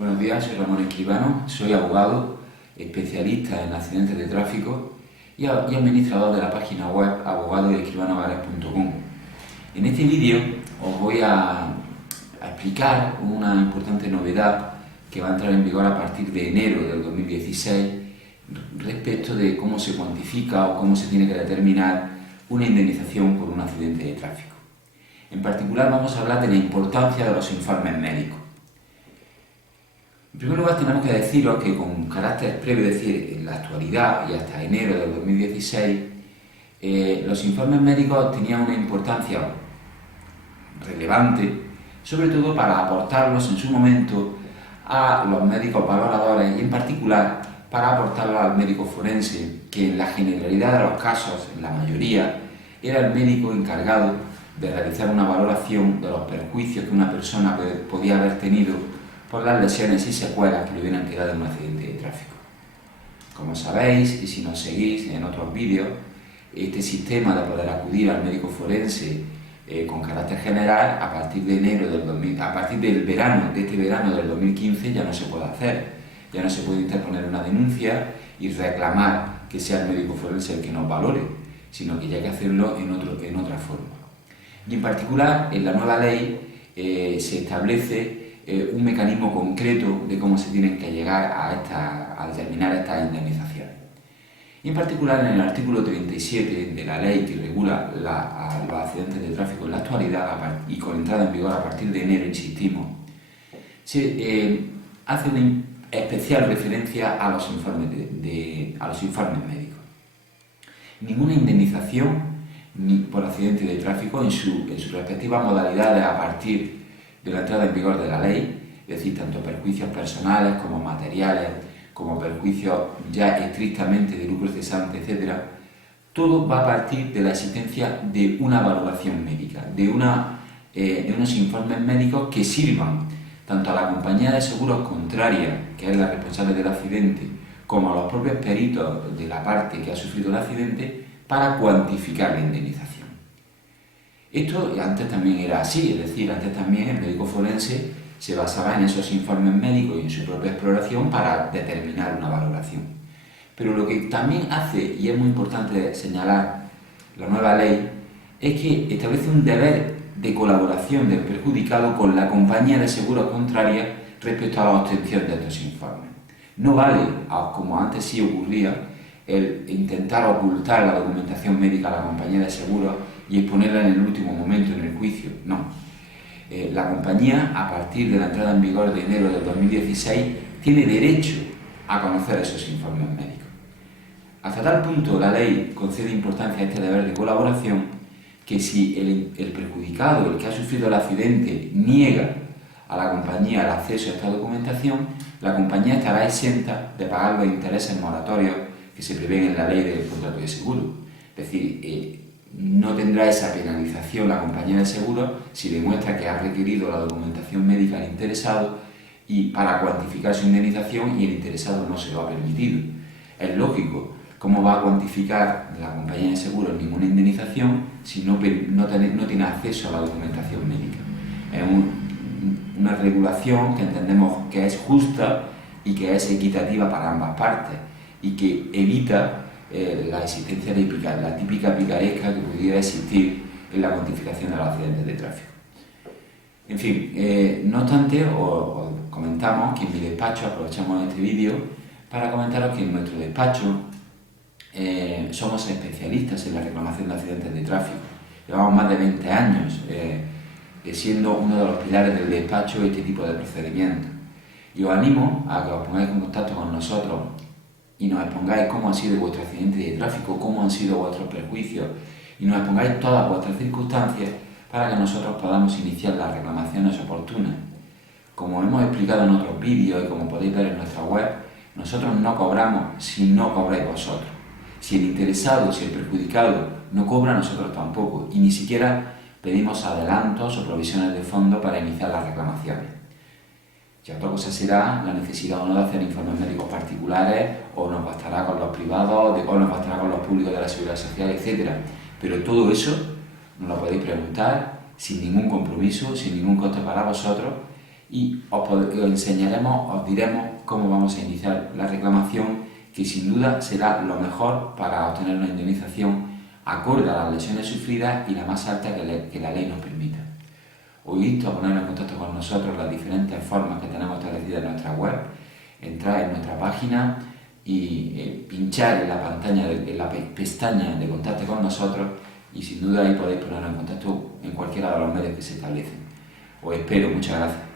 Buenos días, soy Ramón Escribano, soy abogado, especialista en accidentes de tráfico y administrador de la página web abogadoescribanovares.com. En este vídeo os voy a explicar una importante novedad que va a entrar en vigor a partir de enero del 2016 respecto de cómo se cuantifica o cómo se tiene que determinar una indemnización por un accidente de tráfico. En particular vamos a hablar de la importancia de los informes médicos. En primer lugar tenemos que deciros que con carácter previo, es decir, en la actualidad y hasta enero del 2016, los informes médicos tenían una importancia relevante, sobre todo para aportarlos en su momento a los médicos valoradores y en particular para aportarlos al médico forense, que en la generalidad de los casos, en la mayoría, era el médico encargado de realizar una valoración de los perjuicios que una persona podía haber tenido por las lesiones y secuelas que le hubieran quedado en un accidente de tráfico. Como sabéis, y si nos seguís en otros vídeos, este sistema de poder acudir al médico forense con carácter general, a partir de este verano del 2015 ya no se puede hacer. Ya no se puede interponer una denuncia y reclamar que sea el médico forense el que nos valore, sino que ya hay que hacerlo en otra forma. Y en particular, en la nueva ley se establece un mecanismo concreto de cómo se tienen que llegar a determinar estas indemnizaciones. Y en particular en el artículo 37 de la ley que regula los accidentes de tráfico en la actualidad y con entrada en vigor a partir de enero, insistimos, se hace una especial referencia a los informes médicos. Ninguna indemnización por accidente de tráfico en sus respectivas modalidades a partir de la entrada en vigor de la ley, es decir, tanto perjuicios personales como materiales, como perjuicios ya estrictamente de lucro cesante, etc., todo va a partir de la existencia de una valoración médica, de unos informes médicos que sirvan tanto a la compañía de seguros contraria, que es la responsable del accidente, como a los propios peritos de la parte que ha sufrido el accidente para cuantificar la indemnización. Esto antes también era así, es decir, antes también el médico forense se basaba en esos informes médicos y en su propia exploración para determinar una valoración. Pero lo que también hace, y es muy importante señalar, la nueva ley, es que establece un deber de colaboración del perjudicado con la compañía de seguros contraria respecto a la obtención de estos informes. No vale, como antes sí ocurría, el intentar ocultar la documentación médica a la compañía de seguros y exponerla en el último momento en el juicio. No. La compañía, a partir de la entrada en vigor de enero del 2016, tiene derecho a conocer esos informes médicos. Hasta tal punto la ley concede importancia a este deber de colaboración que si el perjudicado, el que ha sufrido el accidente, niega a la compañía el acceso a esta documentación, la compañía estará exenta de pagar los intereses moratorios que se prevén en la ley del contrato de seguro. Es decir, no tendrá esa penalización la compañía de seguros si demuestra que ha requerido la documentación médica al interesado y para cuantificar su indemnización y el interesado no se lo ha permitido. Es lógico, ¿cómo va a cuantificar la compañía de seguros ninguna indemnización si no tiene acceso a la documentación médica? Es una regulación que entendemos que es justa y que es equitativa para ambas partes y que evita la existencia de la típica picaresca que pudiera existir en la cuantificación de los accidentes de tráfico. En fin, no obstante, os comentamos que en mi despacho, aprovechamos este vídeo para comentaros que en nuestro despacho somos especialistas en la reclamación de accidentes de tráfico. Llevamos más de 20 años siendo uno de los pilares del despacho este tipo de procedimientos. Y os animo a que os pongáis en contacto con nosotros y nos expongáis cómo ha sido vuestro accidente de tráfico, cómo han sido vuestros perjuicios y nos expongáis todas vuestras circunstancias para que nosotros podamos iniciar las reclamaciones oportunas. Como hemos explicado en otros vídeos y como podéis ver en nuestra web, nosotros no cobramos si no cobráis vosotros. Si el interesado, si el perjudicado no cobra, nosotros tampoco, y ni siquiera pedimos adelantos o provisiones de fondo para iniciar las reclamaciones. Ya otra cosa será la necesidad o no de hacer informes médicos particulares, o nos bastará con los privados, o nos bastará con los públicos de la Seguridad Social, etc. Pero todo eso nos lo podéis preguntar sin ningún compromiso, sin ningún coste para vosotros, y os enseñaremos, os diremos cómo vamos a iniciar la reclamación, que sin duda será lo mejor para obtener una indemnización acorde a las lesiones sufridas y la más alta que la ley nos permita. Os invito a poneros en contacto con nosotros las diferentes formas que tenemos establecidas en nuestra web. Entrar en nuestra página y pinchar en la pantalla, en la pestaña de contacto con nosotros, y sin duda ahí podéis poneros en contacto en cualquiera de los medios que se establecen. Os espero, muchas gracias.